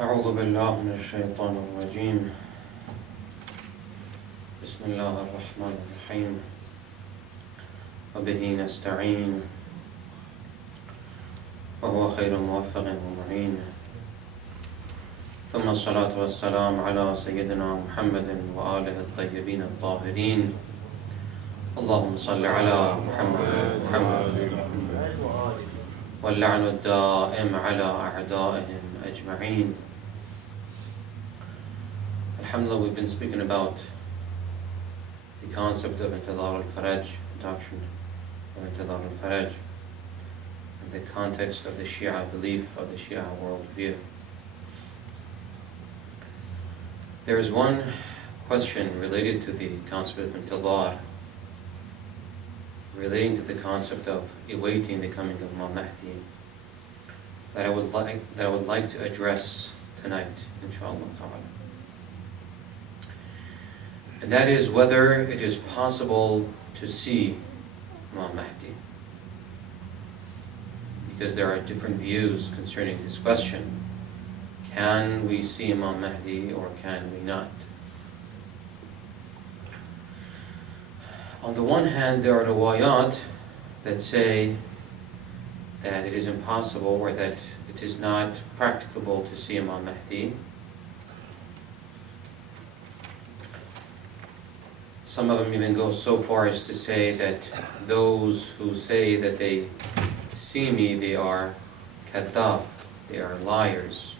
أعوذ بالله من الشيطان الرجيم. بسم الله الرحمن الرحيم. وبه نستعين وهو خير موفق ومعين. ثم الصلاة والسلام على سيدنا محمد وآله الطيبين الطاهرين. اللهم صل على محمد واللعن الدائم على أعدائهم أجمعين. Alhamdulillah, we've been speaking about the concept of Intidhar al-Faraj, doctrine of Intidhar al-Faraj, in the context of the Shia belief, of the Shia worldview. There is one question related to the concept of Intidhar, relating to the concept of awaiting the coming of Imam Mahdi, that I would like to address tonight, inshallah ta'ala. And that is whether it is possible to see Imam Mahdi. Because there are different views concerning this question. Can we see Imam Mahdi or can we not? On the one hand, there are riwayat that say that it is impossible or that it is not practicable to see Imam Mahdi. Some of them even go so far as to say that those who say that they see me, they are kadhab, they are liars.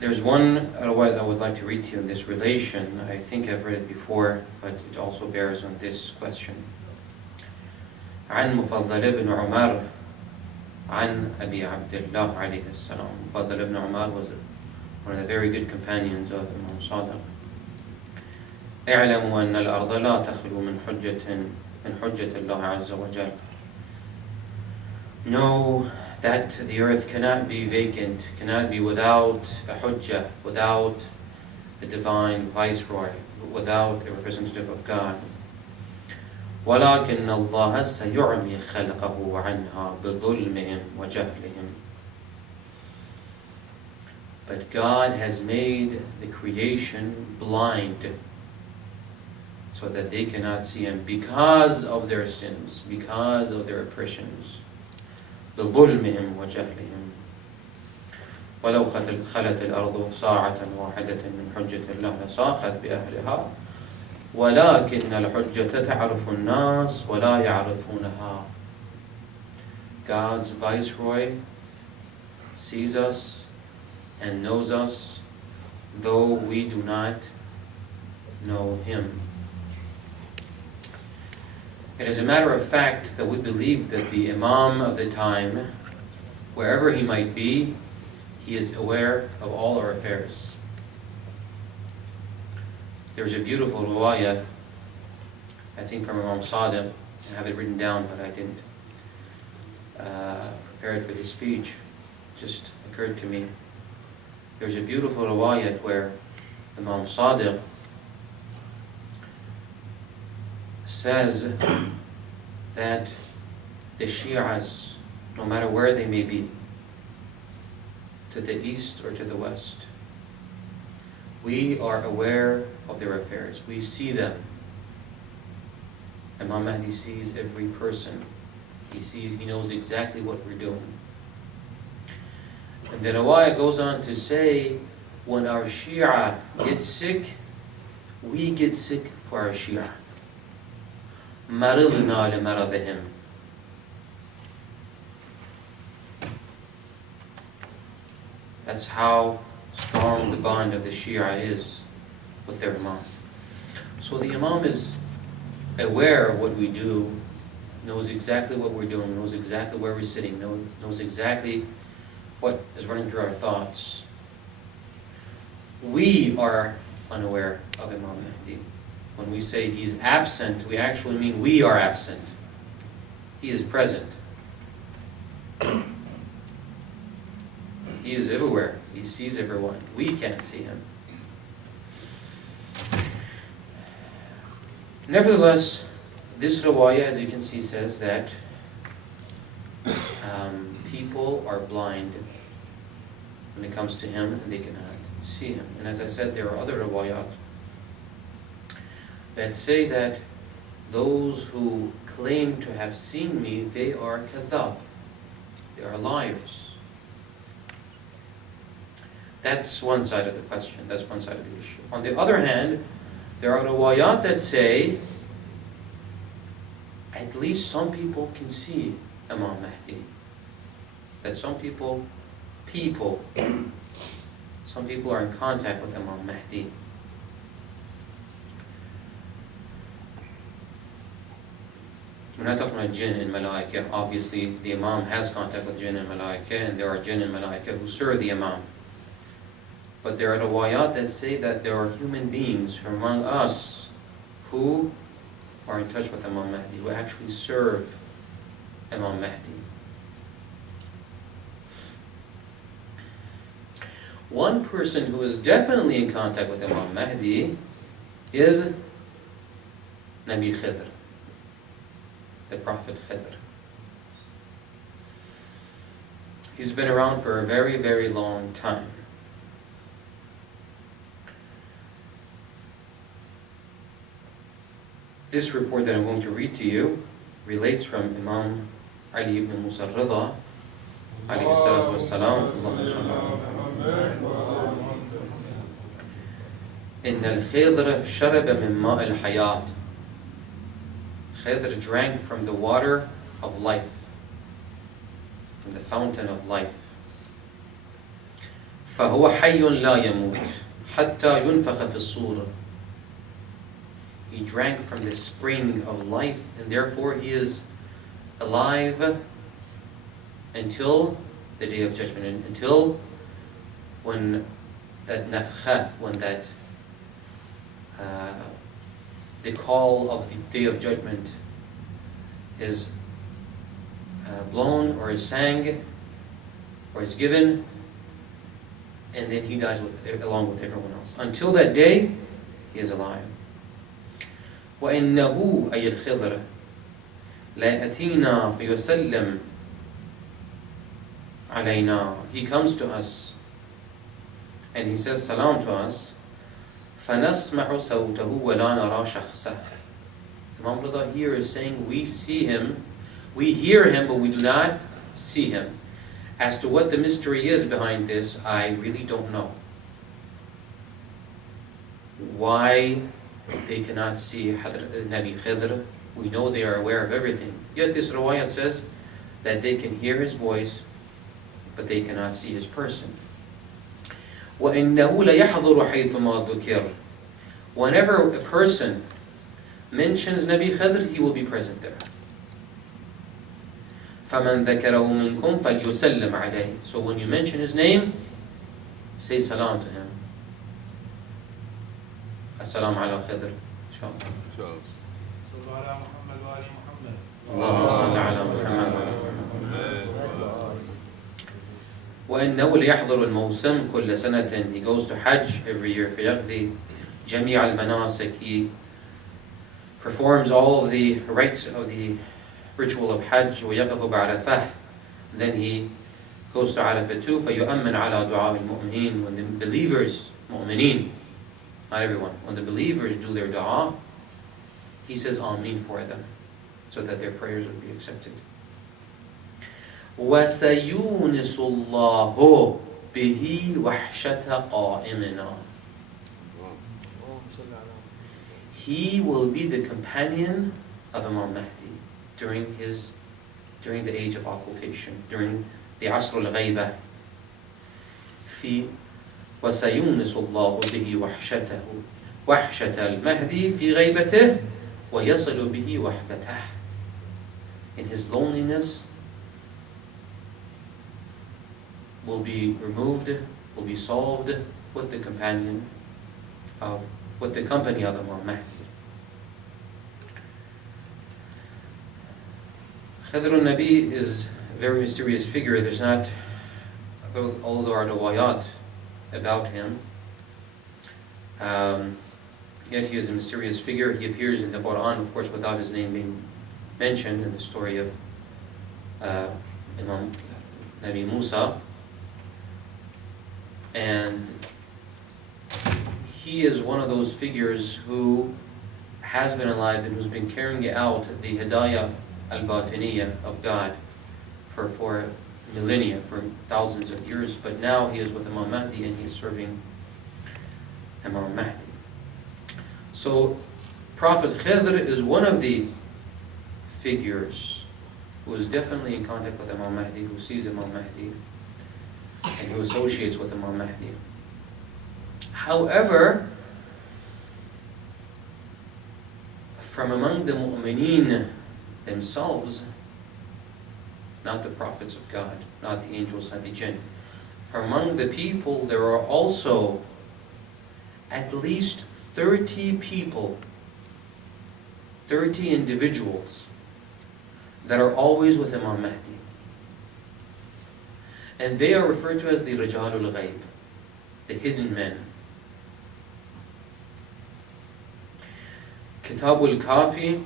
There's one riwayat I would like to read to you in this relation. I think I've read it before, but it also bears on this question. عن مفضل بن عمر عن أبي عبد الله عليه السلام. Mufaddal ibn Umar was one of the very good companions of Imam Sadiq. اعلموا أن الأرض لا تخلو من حجة الله عز وجل. Know that the earth cannot be vacant, cannot be without a hujjah, without a divine viceroy, without a representative of God. وَلَكِنَّ اللَّهَ سَيُعْمِي خَلْقَهُ عَنْهَا بِظُلْمِهِمْ وَجَهْلِهِمْ. But God has made the creation blind so that they cannot see Him because of their sins, because of their oppressions. بظلمهم وجهلهم. ولو خلت الأرض ساعة واحدة من حجة الله لساخت بأهلها ولكن الحجة تعرف الناس ولا يعرفونها. God's viceroy sees us and knows us, though we do not know Him. It is a matter of fact that we believe that the Imam of the time, wherever he might be, he is aware of all our affairs. There's a beautiful riwayah, I think from Imam Sadiq. I have it written down, but I didn't prepare it for this speech. It just occurred to me. There's a beautiful riwayah where Imam Sadiq says that the Shi'as, no matter where they may be, to the east or to the west, we are aware of their affairs. We see them. Imam Mahdi sees every person. He knows exactly what we're doing. And the riwayah goes on to say, when our Shia gets sick, we get sick for our Shia. مرضنا لمرضهم. That's how strong the bond of the Shia is with their Imam. So the Imam is aware of what we do, knows exactly what we're doing, knows exactly where we're sitting, knows exactly what is running through our thoughts. We are unaware of Imam Mahdi. When we say he's absent, we actually mean we are absent. He is present. He is everywhere. He sees everyone. We can't see him. Nevertheless, This riwayah, as you can see, says that people are blind when it comes to him and they cannot see him. And as I said, there are other riwayat that say that those who claim to have seen me, they are kadhab, they are liars. That's one side of the question, that's one side of the issue. On the other hand, there are riwayat that say at least some people can see Imam Mahdi. That some people are in contact with Imam Mahdi. We're not talking about jinn and malaika. Obviously, the Imam has contact with jinn and malaika, and there are jinn and malaika who serve the Imam. But there are riwayat that say that there are human beings from among us who are in touch with Imam Mahdi, who actually serve Imam Mahdi. One person who is definitely in contact with Imam Mahdi is Nabi Khidr, the Prophet Khidr. He's been around for a very, very long time. This report that I'm going to read to you relates from Imam Ali ibn Musa Rida, alayhi salatu wassalam. إن الخضر شرب من ماء الحياة. Khidr drank from the water of life, from the fountain of life. فهو حي لا يموت حتى ينفخ في الصور. He drank from the spring of life, and therefore he is alive until the Day of Judgment, until when that nafkha, when that the call of the Day of Judgment is blown or is sang or is given, and then he dies along with everyone else. Until that day, he is alive. وَإِنَّهُ أَيَّ الْخِضْرِ لَا يَأْتِينَا فَيُسَلِّمْ عَلَيْنَا. He comes to us and he says salam to us. فَنَسْمَعُ صَوْتَهُ وَلَا نَرَى شَخْصَهُ. Imam Rida here is saying we see him, we hear him, but we do not see him. As to what the mystery is behind this, I really don't know. Why they cannot see Nabi Khidr? We know they are aware of everything. Yet this riwayat says that they can hear his voice, but they cannot see his person. وَإِنَّهُ لَيَحْضُرُ حَيْثُمَا ذُكِرَ. Whenever a person mentions Nabi Khidr, he will be present there. فَمَنْ ذَكَرَهُ مِنْكُمْ فَلْيُسَلِّمْ عَلَيْهِ. So when you mention his name, say salam to him. Assalamu ala Khidr. Inshallah. Allahumma salli ala Muhammad wa ala Muhammad. وَإِنَّهُ لِيَحْضُرُ الْمَوْسِمِ كُلَّ سَنَةٍ. He goes to Hajj every year. فَيَقْضِي جَمِيعَ الْمَنَاسِكِ. He performs all of the rites of the ritual of Hajj. وَيَقَفُ بَعْرَفَهِ. Then he goes to Arafah too. فَيُؤَمِّنْ عَلَى دُعَاءِ الْمُؤْمِنِينَ. When the believers, mu'mineen, not everyone, when the believers do their dua, he says Ameen for them, so that their prayers will be accepted. وَسَيُونِسُ اللَّهُ بِهِ وَحْشَةَ قَائِمِنَا. He will be the companion of Imam Mahdi during the age of occultation, during the Asr al-Ghayba. وَسَيُونِسُ اللَّهُ بِهِ وَحْشَةَ الْمَهْدِي فِي غَيْبَتِهِ وَيَصِلُ بِهِ وَحْدَتَهِ. In his loneliness will be removed, will be solved with the company of Imam Mahdi. Khidr al-Nabi is a very mysterious figure. There's not, although there are riwayat about him, yet he is a mysterious figure. He appears in the Quran, of course, without his name being mentioned in the story of Imam Nabi Musa. And he is one of those figures who has been alive and who's been carrying out the Hidayah al-Batiniyah of God for millennia, for thousands of years, but now he is with Imam Mahdi and he is serving Imam Mahdi. So Prophet Khidr is one of the figures who is definitely in contact with Imam Mahdi, who sees Imam Mahdi, and who associates with Imam Mahdi. However, from among the mu'mineen themselves, not the prophets of God, not the angels, not the jinn, from among the people there are also at least 30 people, 30 individuals that are always with Imam Mahdi. And they are referred to as the Rijalul Ghaib, the hidden men. Kitabul Kafi,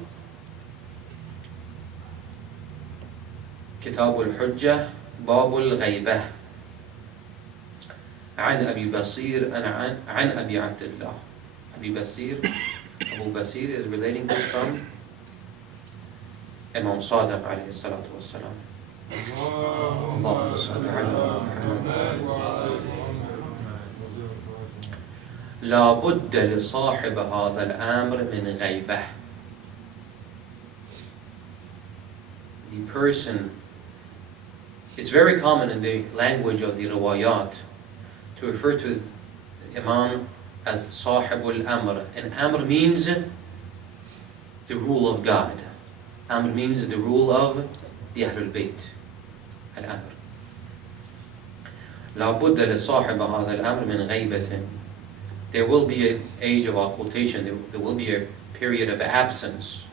Kitabul Hujjah, Babul Ghaibah, عن أبي بصير عن أبي عبد الله. Abu Basheer is relating this from Imam Sadiq alayhi salatu wassalam. Allahumma salli ala Muhammad. لا بد لصاحب هذا الأمر من غيبة. The person, it's very common in the language of the riwayat to refer to the Imam as Sahibul Amr. And Amr means the rule of God. Amr means the rule of the Ahlul Bayt. Al-Amr. لا بد لصاحب هذا الأمر من غيبة. There will be an age of occultation. There will be a period of absence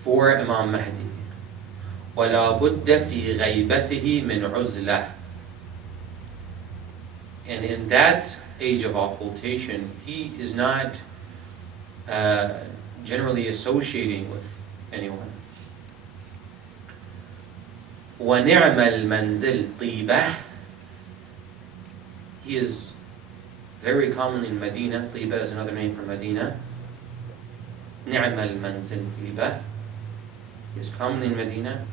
for Imam Mahdi. ولا بد في غيبته من عزلة. And in that age of occultation, he is not generally associating with anyone. وَنِعْمَ الْمَنْزِلِ طِيبَةٌ. He is very commonly in Medina. Tiba is another name for Medina. نِعْمَ الْمَنْزِلِ طِيبَةٌ. He is commonly in Medina.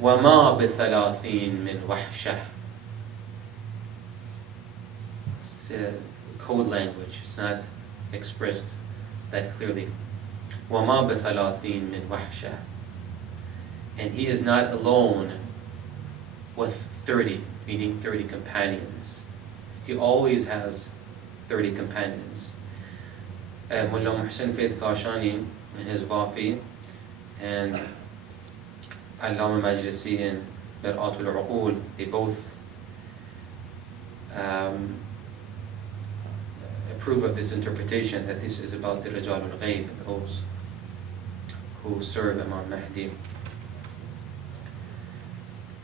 وَمَا بِثَلَاثِينَ مِنْ وَحْشَةٍ. It's a code language. It's not expressed that clearly. وَمَا بِثَلَاثِينَ مِنْ وَحْشَةٍ. And he is not alone with 30, meaning 30 companions. He always has 30 companions. Mullah Muhsin Faith Kashani in his Wafi and Allama Majlisi in Mir'atul Uqul, they both approve of this interpretation that this is about the Rijalul Ghaib, those who serve Imam Mahdi.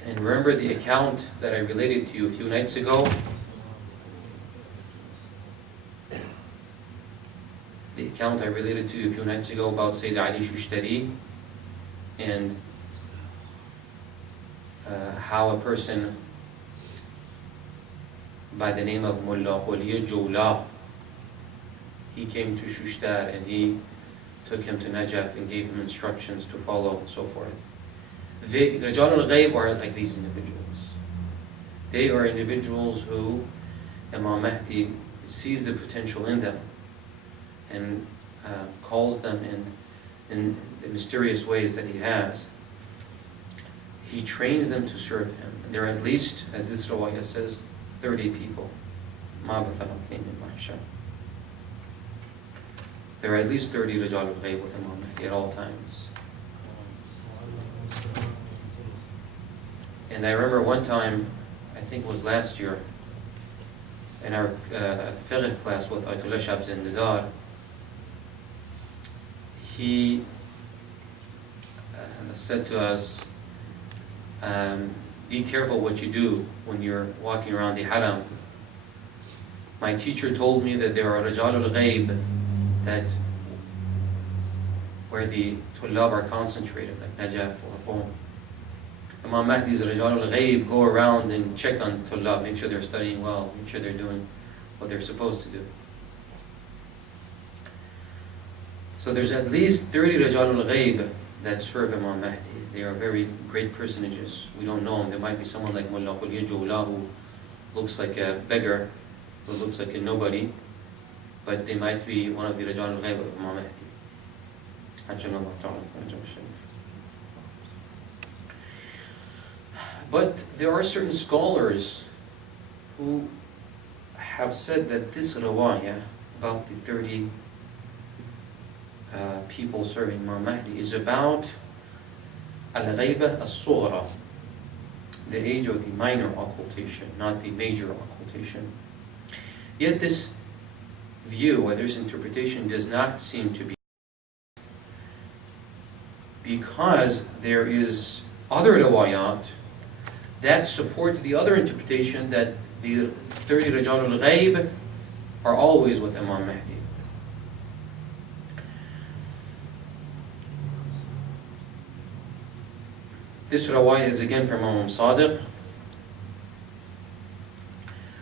And remember the account that I related to you a few nights ago? The account I related to you a few nights ago about Sayyid Ali Shushtari and how a person by the name of Mullah Quliyya Jawla, he came to Shushtar and he took him to Najaf and gave him instructions to follow and so forth. The Rijalul Ghaib are like these individuals. They are individuals who Imam Mahdi sees the potential in them and calls them in the mysterious ways that he has. He trains them to serve him. And there are at least, as this riwayah says, 30 people. There are at least 30 Rijalul Ghaib with Imam Mahdi at all times. And I remember one time, I think it was last year, in our fiqh class with Ayatollah Shab Zindadar, he said to us, be careful what you do when you're walking around the haram. My teacher told me that there are Rijalul Ghaib that where the Tullab are concentrated, like Najaf or Qom. Imam Mahdi's Rijal al-Ghayb go around and check on Tullab, make sure they're studying well, make sure they're doing what they're supposed to do. So there's at least 30 Rijal al-Ghayb that serve Imam Mahdi. They are very great personages. We don't know them. There might be someone like Mullah Qul Yajullah who looks like a beggar, who looks like a nobody, but they might be one of the Rijal al-Ghayb of Imam Mahdi. But there are certain scholars who have said that this riwayah about the 30 people serving Imam Mahdi is about al-ghayba as-sughra, the age of the minor occultation, not the major occultation. Yet this view, or this interpretation, does not seem to be, because there is other riwayat that support the other interpretation that the 30 Rijal al-Ghayb are always with Imam Mahdi. This riwayah is again from Imam Sadiq.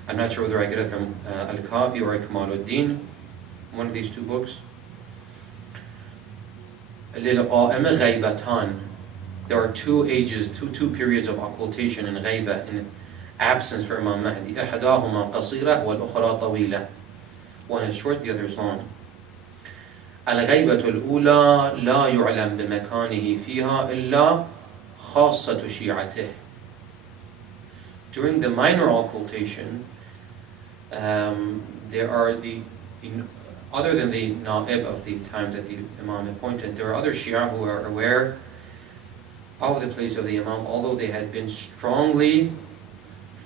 I'm not sure whether I get it from Al-Kafi or Kamaluddin, one of these two books. لِلْقَائِمِ غَيْبَتان. There are two ages, two periods of occultation in ghayba, in absence for Imam Mahdi. إِحْدَاهُمَا قَصِيرَةٌ وَالْأُخْرَى طَوِيلَةٌ. One is short, the other is long. الغيبة الأولى لا يعلم بمكانه فيها إلا خاصة شيعته. During the minor occultation, there are the other than the Na'ib of the time that the Imam appointed, there are other Shia who are aware of the place of the Imam, although they had been strongly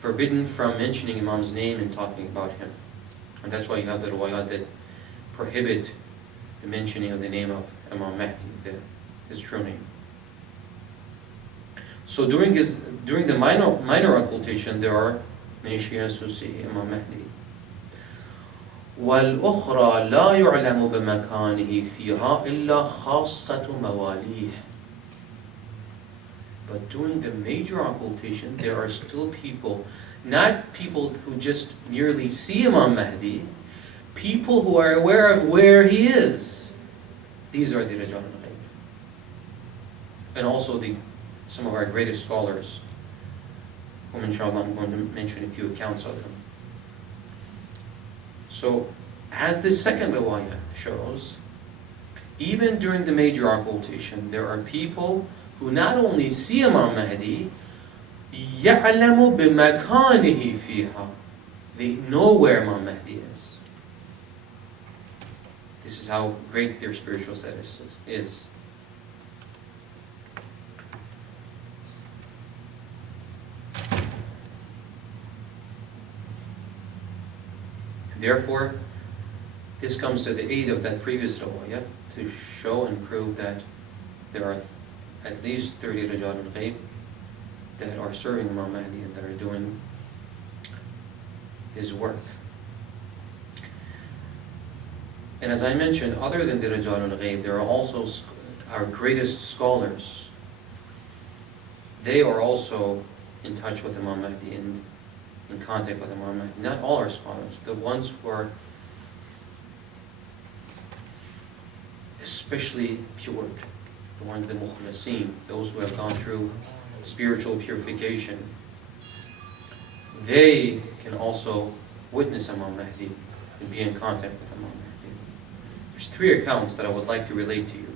forbidden from mentioning Imam's name and talking about him. And that's why you have the riwayat that prohibit the mentioning of the name of Imam Mahdi, his true name. So during the minor occultation, there are many Shias who see Imam Mahdi. وَالْأُخْرَى لَا يُعْلَمُ بِمَكَانِهِ فِيهَا إِلَّا خَاصَّةُ مَوَالِيهِ. But during the major occultation, there are still people, not people who just merely see Imam Mahdi, people who are aware of where he is. These are the Rijal al-Ghayb. And also some of our greatest scholars, whom inshallah I'm going to mention a few accounts of them. So, as this second riwayah shows, even during the major occultation, there are people who not only see Imam Mahdi, يَعْلَمُ بِمَكَانِهِ فِيهَا. They know where Imam Mahdi is. This is how great their spiritual status is. Therefore, this comes to the aid of that previous riwayah to show and prove that there are at least 30 Rijal al-Ghayb that are serving Imam Mahdi and that are doing his work. And as I mentioned, other than the Rijal al-Ghayb, there are also our greatest scholars. They are also in touch with Imam Mahdi and in contact with Imam Mahdi. Not all our scholars, the ones who are especially pure, the ones, the mukhlasin, those who have gone through spiritual purification, they can also witness Imam Mahdi and be in contact with Imam Mahdi. There's three accounts that I would like to relate to you.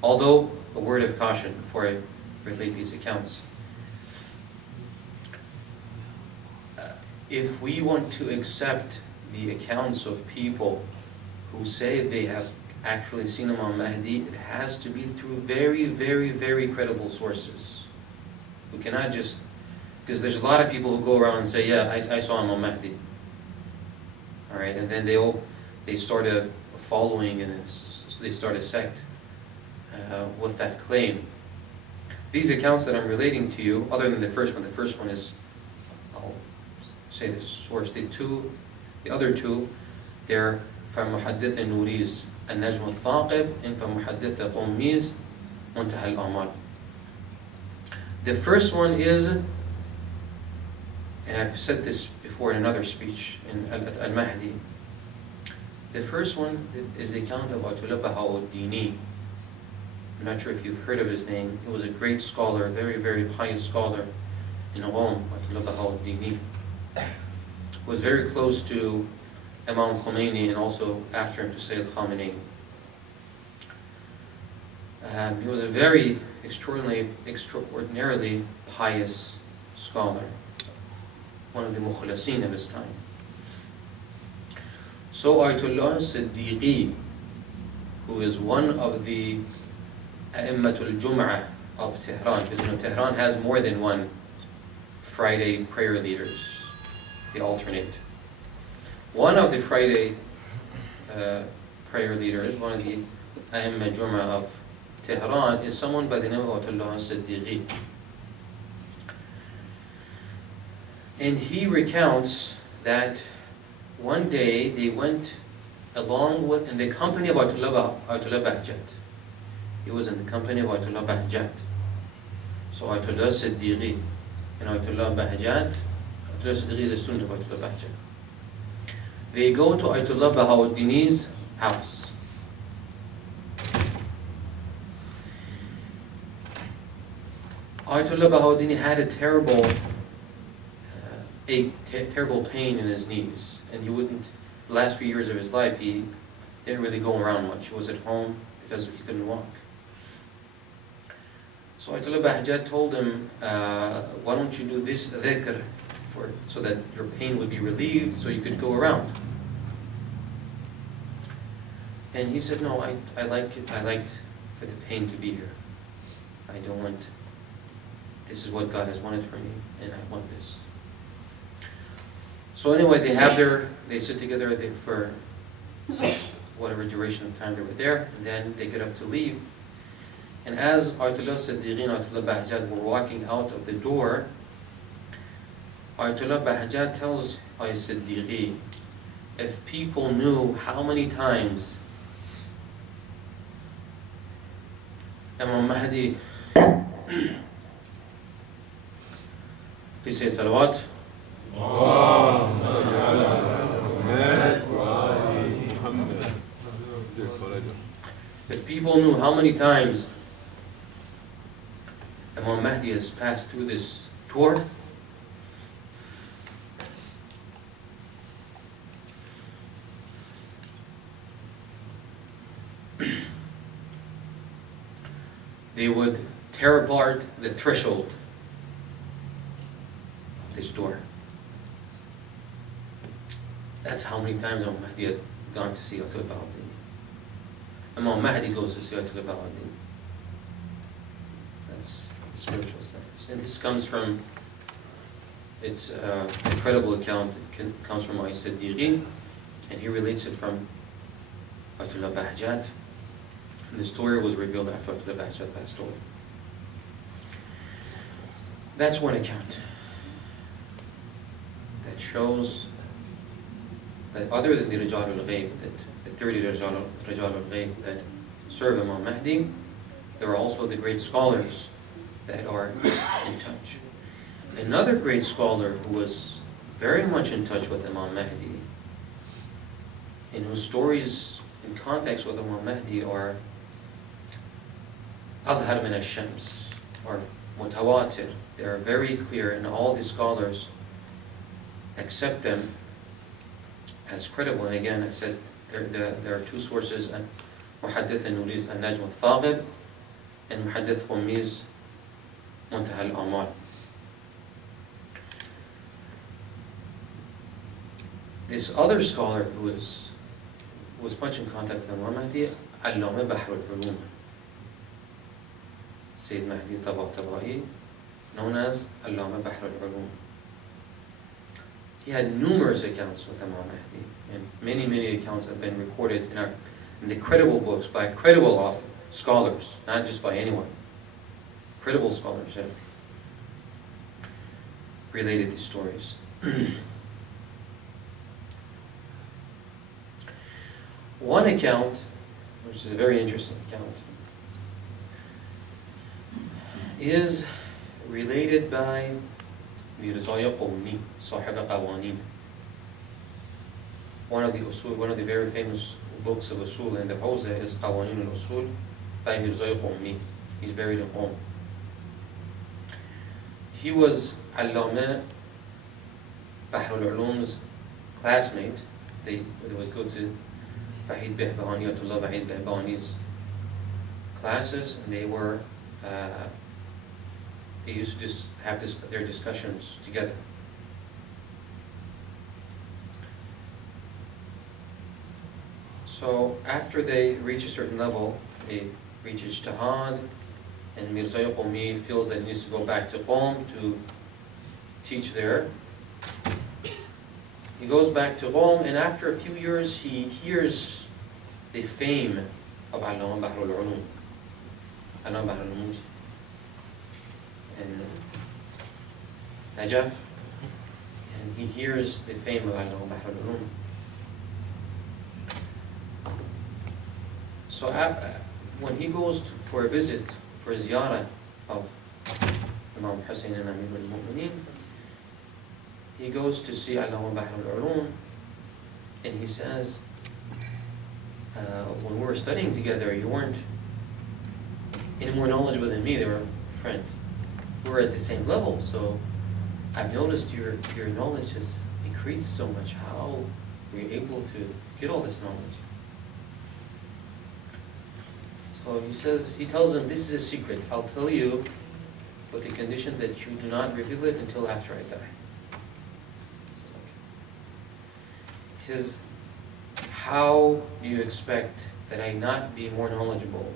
Although, a word of caution before I relate these accounts. If we want to accept the accounts of people who say they have actually seen Imam Mahdi, it has to be through very, very, very credible sources. We cannot just, because there's a lot of people who go around and say, yeah, I saw Imam Mahdi. Alright, and then they start a following and they start a sect with that claim. These accounts that I'm relating to you, other than the first one is, I'll say the source. The other two, they're فمحدث نوريز النجم الثاقب, and فمحدث قميز منتهى الآمال. The first one is, and I've said this before in another speech in Al-Mahdi, the first one is the account of Ayatollah Baha'u'ddin. I'm not sure if you've heard of his name. He was a great scholar, very, very pious scholar in Rome, Ayatollah Baha'u'ddin. Was very close to Imam Khomeini and also after him to Sayyid Khamenei. He was a very extraordinarily pious scholar, one of the mukhlaseen of his time. So Ayatollah Siddiqi, who is one of the A'immatul Jum'ah of Tehran, because Tehran has more than one Friday prayer leaders. They alternate. One of the Friday prayer leaders, one of the A'imma Jum'ah of Tehran, is someone by the name of Ayatollah Siddiqi. And he recounts that one day they went along with, in the company of Ayatollah Bahjat. He was in the company of Ayatollah Bahjat. So Ayatollah Siddiqi and Ayatollah Bahjat, Ayatollah Siddiqi is a student of Ayatollah Bahjat. They go to Ayatollah Baha'u'ddin's house. Ayatollah Baha'u'ddin had a terrible terrible pain in his knees, and he wouldn't, the last few years of his life, he didn't really go around much. He was at home because he couldn't walk. So Ayatollah Bahjat told him, why don't you do this dhikr so that your pain would be relieved, so you could go around. And he said, no, I like for the pain to be here. I don't want, this is what God has wanted for me, and I want this. So anyway, they sit together for whatever duration of time they were there, and then they get up to leave. And as Ayatollah Siddiqi and Ayatollah Bahjat were walking out of the door, Ayatollah Bahjat tells Ayatollah Siddiqi, if people knew how many times Imam Mahdi, please say salawat. If people knew how many times Imam Mahdi has passed through this door, they would tear apart the threshold of this door. That's how many times Imam Mahdi had gone to see Ayatollah Baha'u'ddin. Imam Mahdi goes to see Ayatollah Baha'u'ddin. That's the spiritual status. And this comes from, it's an incredible account. It comes from Ayatollah Siddiqi, and he relates it from Ayatollah Bahjat. And the story was revealed after Ayatollah Bahjat passed away. That's one account that shows that other than the Rijal al-Ghayb, the 30 Rijal al-Ghayb that serve Imam Mahdi, there are also the great scholars that are in touch. Another great scholar who was very much in touch with Imam Mahdi, and whose stories in context with Imam Mahdi are Adhar min al-Shams, or mutawatir. They are very clear, and all the scholars accept them as credible. And again, I said there are two sources: Muhaddith Nuriz al-Najm al-Thaqib and Muhaddith Qumiz Muntaha al-Amal. This other scholar who was much in contact with Imam Mahdi, Allama Bahr al-Ulum, Sayyid Mahdi Tabatabai, known as Allama Bahr al-Ulum. He had numerous accounts with Imam Mahdi, and many accounts have been recorded in the credible books by credible scholars, not just by anyone. Credible scholars have related these stories. One account, which is a very interesting account, is related by Mirzaya Qawmi, Sahib Qawanin. One of the very famous books of Usul in the Hawza is Qawanin al-Usul by Mirzaya Qawmi. He's buried in Qawm. He was Allama Bahr al-Ulum's classmate. They would go to Fahid Behbahani, Atullah Fahid Behbahani's classes, and they used to have their discussions together. So after they reach a certain level, they reach ijtihad, and Mirzaya Qawmi feels that he needs to go back to Qawm to teach there. He goes back to Qawm, and after a few years, he hears the fame of Allama Bahr al-Ulum, Allama Bahr al-Ulum in Najaf, and he hears the fame of Allama Bahr al-Ulum. So when he goes for a visit, for a ziyarah of Imam Hussein and Amir al-Mu'mineen, he goes to see Allama Bahr al-Ulum, and he says, when we were studying together, you weren't any more knowledgeable than me. They were friends. We were at the same level, so I've noticed your knowledge has increased so much. How were you able to get all this knowledge? So he tells him, this is a secret. I'll tell you with the condition that you do not reveal it until after I die. He says, how do you expect that I not be more knowledgeable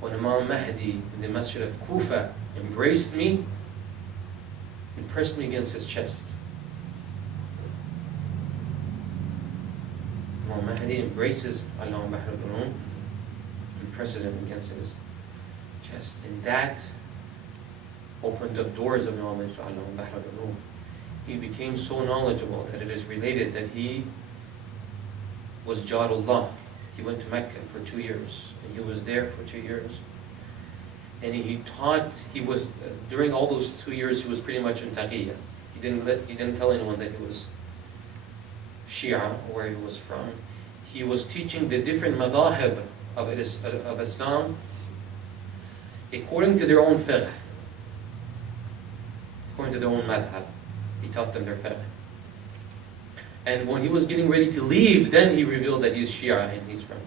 when Imam Mahdi in the Masjid of Kufa embraced me and pressed me against his chest? Imam Mahdi embraces Allama Bahr al-Ulum and presses him against his chest, and that opened up doors of knowledge to Allama Bahr al-Ulum. He became so knowledgeable that it is related that he was Jarullah. He went to Mecca for 2 years, and he was there for 2 years. And he taught. During all those 2 years, he was pretty much in Taqiyya. He didn't tell anyone that he was Shia, where he was from. He was teaching the different madhahib of Islam according to their own fiqh, according to their own madhab. He taught them their fiqh. And when he was getting ready to leave, then he revealed that he's Shia and he's from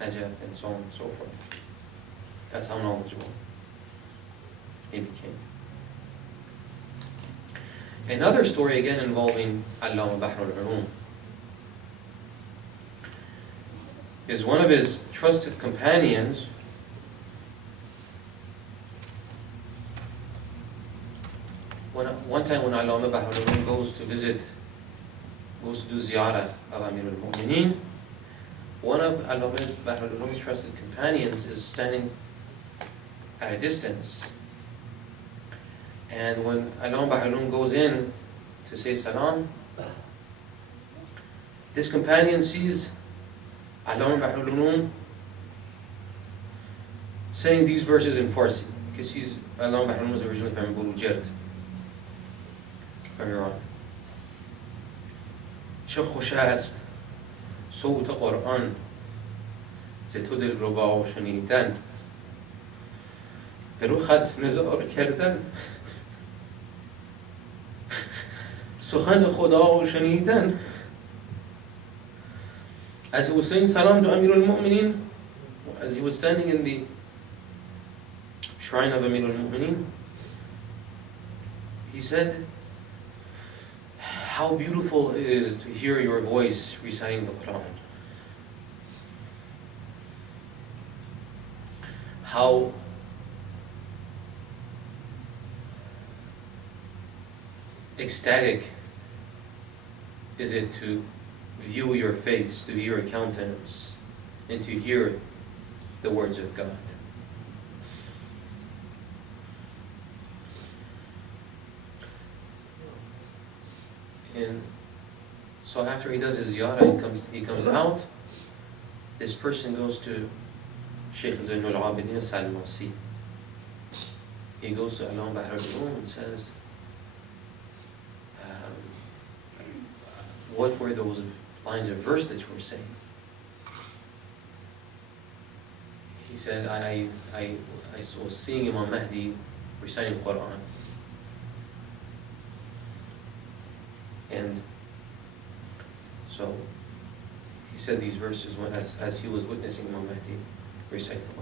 Najaf and so on and so forth. That's how knowledgeable he became. Another story again involving Allama Bahr al-Ulum is one of his trusted companions one time when Allama Bahr al-Ulum goes to do ziyarah of Amir al-Mu'mineen, one of Allama Bahr al-Ulum's trusted companions is standing at a distance. And when Allama Bahr al-Ulum goes in to say salam, this companion sees Allama Bahr al-Ulum saying these verses in Farsi, because Allama Bahr al-Ulum was originally from Bulujert, from Iran. چه خوش است صوت قرآن ز تو دل ربا شنیدن به رخت نظاره کردن سخن خدا شنیدن. As he was saying salam to Amir al-Mu'mineen, as he was standing in the shrine of Amir al-Mu'mineen, he said, how beautiful it is to hear your voice reciting the Quran. How ecstatic is it to view your face, to view your countenance, and to hear the words of God. In So after he does his ziyarah, he comes out. This person goes to Sheikh Zainul Abidin Al-Mawsi. He goes to Al Bahr al-Ulum and says, what were those lines of verse that you were saying? He said, I was seeing Imam Mahdi reciting Quran. And so he said these verses as he was witnessing Imam Mahdi recite the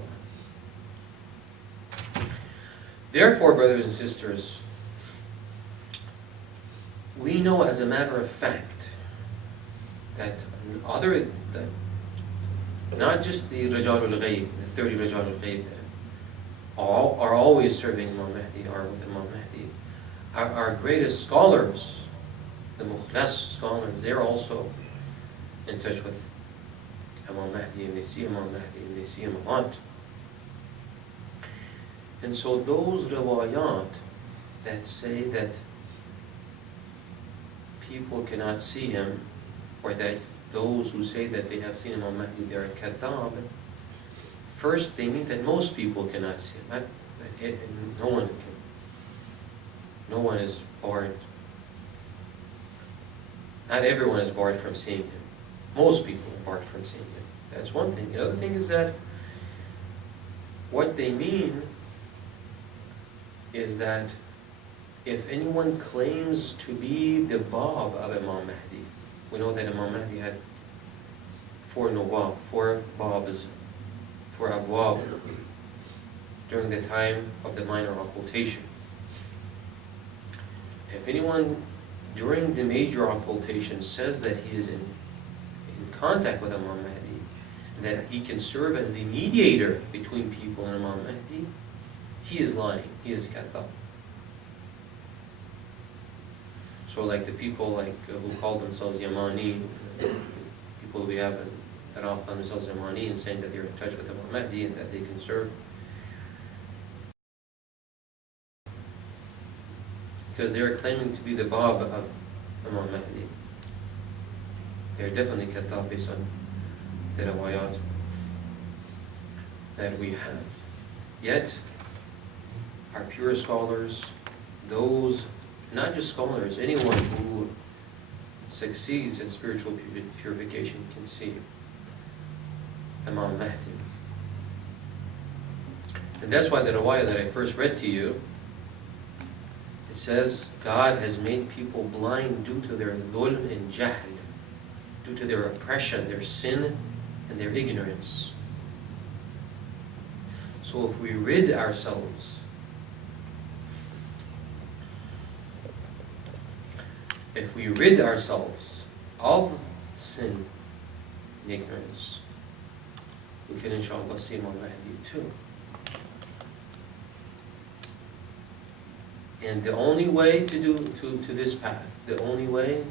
Quran. Therefore, brothers and sisters, we know as a matter of fact that not just the Rajal al-Ghayb, the 30 Rajal al-Ghayb, are always serving Imam Mahdi or with Imam Mahdi. Our greatest scholars, the Mukhlas scholars, they're also in touch with Imam Mahdi, and they see Imam Mahdi, and they see him a lot. And so those riwayat that say that people cannot see him, or that those who say that they have seen Imam Mahdi, they're kadhab, first they mean that most people cannot see him. No one can. No one is barred. Not everyone is barred from seeing him. Most people are barred from seeing him. That's one thing. The other thing is that what they mean is that if anyone claims to be the Bab of Imam Mahdi, we know that Imam Mahdi had 4 nawab, 4 babs, 4 abwab during the time of the minor occultation. If anyone during the major occultation says that he is in contact with Imam Mahdi, that he can serve as the mediator between people and Imam Mahdi, he is lying, he is kadhab. So like the people who call themselves Yamani, people we have that all call themselves Yamani and saying that they're in touch with Imam Mahdi and that they can serve, because they're claiming to be the Bab of Imam Mahdi. They're definitely kadhab based on the riwayat that we have. Yet, our pure scholars, those, not just scholars, anyone who succeeds in spiritual purification can see Imam Mahdi. And that's why the riwayah that I first read to you, it says God has made people blind due to their dhulm and jahl, due to their oppression, their sin, and their ignorance. So if we rid ourselves of sin and ignorance, we can inshallah see Imam Mahdi too. And the only way to this path, the only way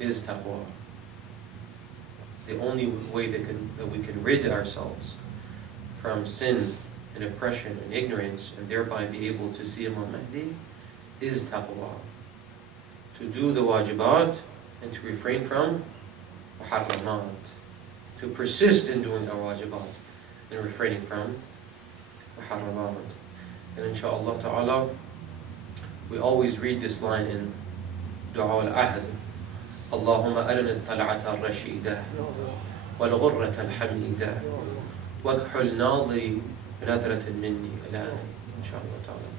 is taqwa. The only way that we can rid ourselves from sin and oppression and ignorance and thereby be able to see Imam Mahdi is taqwa. To do the wajibat and to refrain from muharramat. To persist in doing our wajibat and refraining from muharramat. And inshallah ta'ala, we always read this line in Dua al-Ahd. Allahumma arina al-tal'ata al-rashida wal-ghurrata al-hamida wakhul nadi binadratin minni ilahi. Inshallah ta'ala.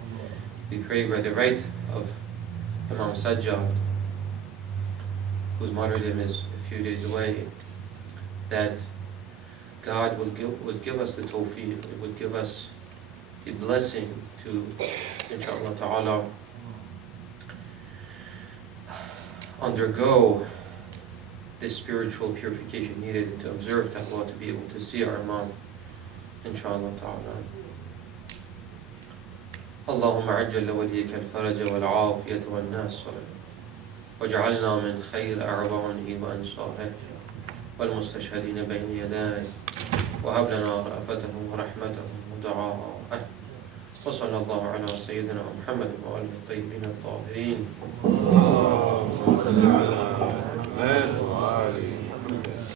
We pray by the right of Imam Sajjad, whose martyrdom is a few days away, that God would give us the tawfiq, it would give us the blessing to, inshallah ta'ala, undergo this spiritual purification needed to observe taqwa, to be able to see our Imam, inshallah ta'ala. اللهم عجل لوليك الفرج والعافية والنصر واجعلنا من خير أعوانه وأنصاره والمستشهدين بين يديه وهب لنا رأفته ورحمته ودعاءه وصلى الله على سيدنا محمد وآله الطيبين الطاهرين. Amen.